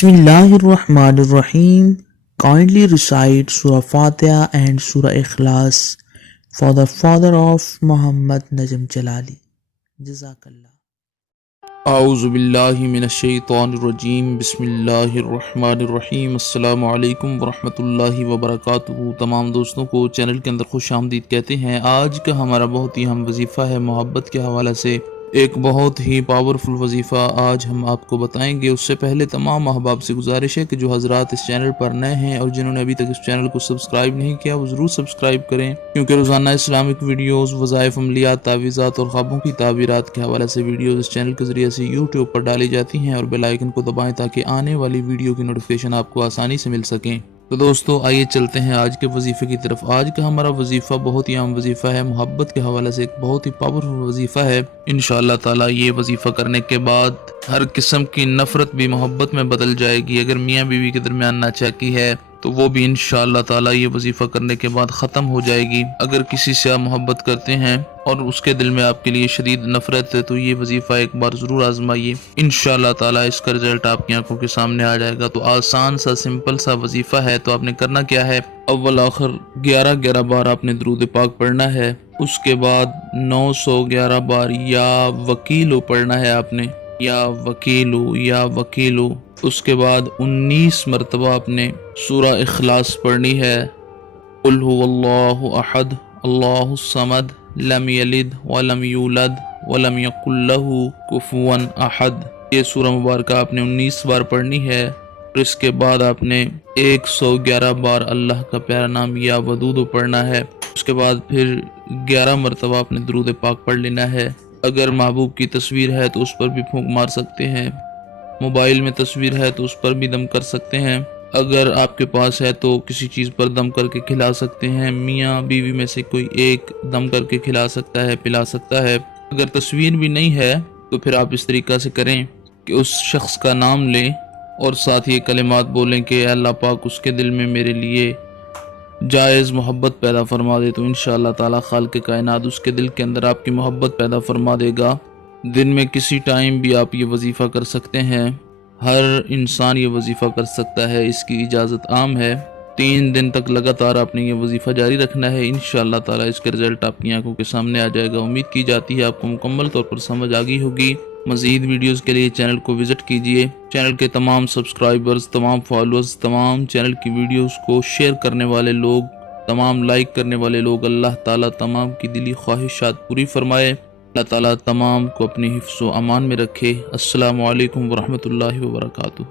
Bismillahirrahmanirrahim. Kindly recite Surah Fatiha and Surah Ikhlas for the father of Muhammad Najm Jalali. Jazakallah. اعوذ باللہ من الشیطان الرجیم بسم اللہ الرحمن الرحیم السلام علیکم ورحمۃ اللہ وبرکاتہ۔ تمام دوستوں کو چینل کے اندر خوش آمدید کہتے ہیں۔ آج کا ہمارا بہت ہی اہم وظیفہ ہے محبت کے حوالے سے، ایک بہت ہی پاورفل وظیفہ آج ہم آپ کو بتائیں گے۔ اس سے پہلے تمام احباب سے گزارش ہے کہ جو حضرات اس چینل پر نئے ہیں اور جنہوں نے ابھی تک اس چینل کو سبسکرائب نہیں کیا وہ ضرور سبسکرائب کریں، کیونکہ روزانہ اسلامک ویڈیوز، وظائف، عملیات، تعویذات اور خوابوں کی تعبیرات کے حوالے سے ویڈیوز اس چینل کے ذریعے سے یوٹیوب پر ڈالی جاتی ہیں، اور بیل آئیکن کو دبائیں تاکہ آنے والی ویڈیو کی نوٹیفیکیشن آپ کو آسانی سے مل سکیں۔ تو دوستو آئیے چلتے ہیں آج کے وظیفے کی طرف۔ آج کا ہمارا وظیفہ بہت ہی اہم وظیفہ ہے، محبت کے حوالے سے ایک بہت ہی پاورفل وظیفہ ہے۔ انشاءاللہ تعالی یہ وظیفہ کرنے کے بعد ہر قسم کی نفرت بھی محبت میں بدل جائے گی۔ اگر میاں بیوی کے درمیان ناچاکی ہے تو وہ بھی انشاءاللہ تعالی یہ وظیفہ کرنے کے بعد ختم ہو جائے گی۔ اگر کسی سے آپ محبت کرتے ہیں اور اس کے دل میں آپ کے لیے شدید نفرت ہے تو یہ وظیفہ ایک بار ضرور آزمائیے، انشاءاللہ تعالی اس کا رزلٹ آپ کی آنکھوں کے سامنے آ جائے گا۔ تو آسان سا سمپل سا وظیفہ ہے۔ تو آپ نے کرنا کیا ہے، اول آخر 11 بار آپ نے درود پاک پڑھنا ہے، اس کے بعد 911 بار یا وکیلو پڑھنا ہے آپ نے، یا وکیلو۔ اس کے بعد 19 مرتبہ آپ نے سورہ اخلاص پڑھنی ہے، قل هو اللہ احد اللہ الصمد لم یلد ولم یولد ولم یکن لہ کفوا احد۔ یہ سورہ مبارکہ آپ نے 19 بار پڑھنی ہے، اور اس کے بعد آپ نے 111 بار اللہ کا پیارا نام یا ودود پڑھنا ہے۔ اس کے بعد پھر 11 مرتبہ آپ نے درود پاک پڑھ لینا ہے۔ اگر محبوب کی تصویر ہے تو اس پر بھی پھونک مار سکتے ہیں، موبائل میں تصویر ہے تو اس پر بھی دم کر سکتے ہیں، اگر آپ کے پاس ہے تو کسی چیز پر دم کر کے کھلا سکتے ہیں، میاں بیوی میں سے کوئی ایک دم کر کے کھلا سکتا ہے، پلا سکتا ہے۔ اگر تصویر بھی نہیں ہے تو پھر آپ اس طریقہ سے کریں کہ اس شخص کا نام لیں اور ساتھ یہ کلمات بولیں کہ اے اللہ پاک اس کے دل میں میرے لیے جائز محبت پیدا فرما دے، تو انشاءاللہ تعالی خالق کائنات اس کے دل کے اندر آپ کی محبت پیدا فرما دے گا۔ دن میں کسی ٹائم بھی آپ یہ وظیفہ کر سکتے ہیں، ہر انسان یہ وظیفہ کر سکتا ہے، اس کی اجازت عام ہے۔ 3 دن تک لگاتار آپ نے یہ وظیفہ جاری رکھنا ہے، انشاءاللہ تعالی اس کے رزلٹ آپ کی آنکھوں کے سامنے آ جائے گا۔ امید کی جاتی ہے آپ کو مکمل طور پر سمجھ آ گئی ہوگی۔ مزید ویڈیوز کے لیے چینل کو وزٹ کیجئے۔ چینل کے تمام سبسکرائبرز، تمام فالوورز، تمام چینل کی ویڈیوز کو شیئر کرنے والے لوگ، تمام لائک کرنے والے لوگ، اللہ تعالیٰ تمام کی دلی خواہشات پوری فرمائے۔ اللہ تعالیٰ تمام کو اپنے حفظ و امان میں رکھے۔ السلام علیکم ورحمۃ اللہ وبرکاتہ۔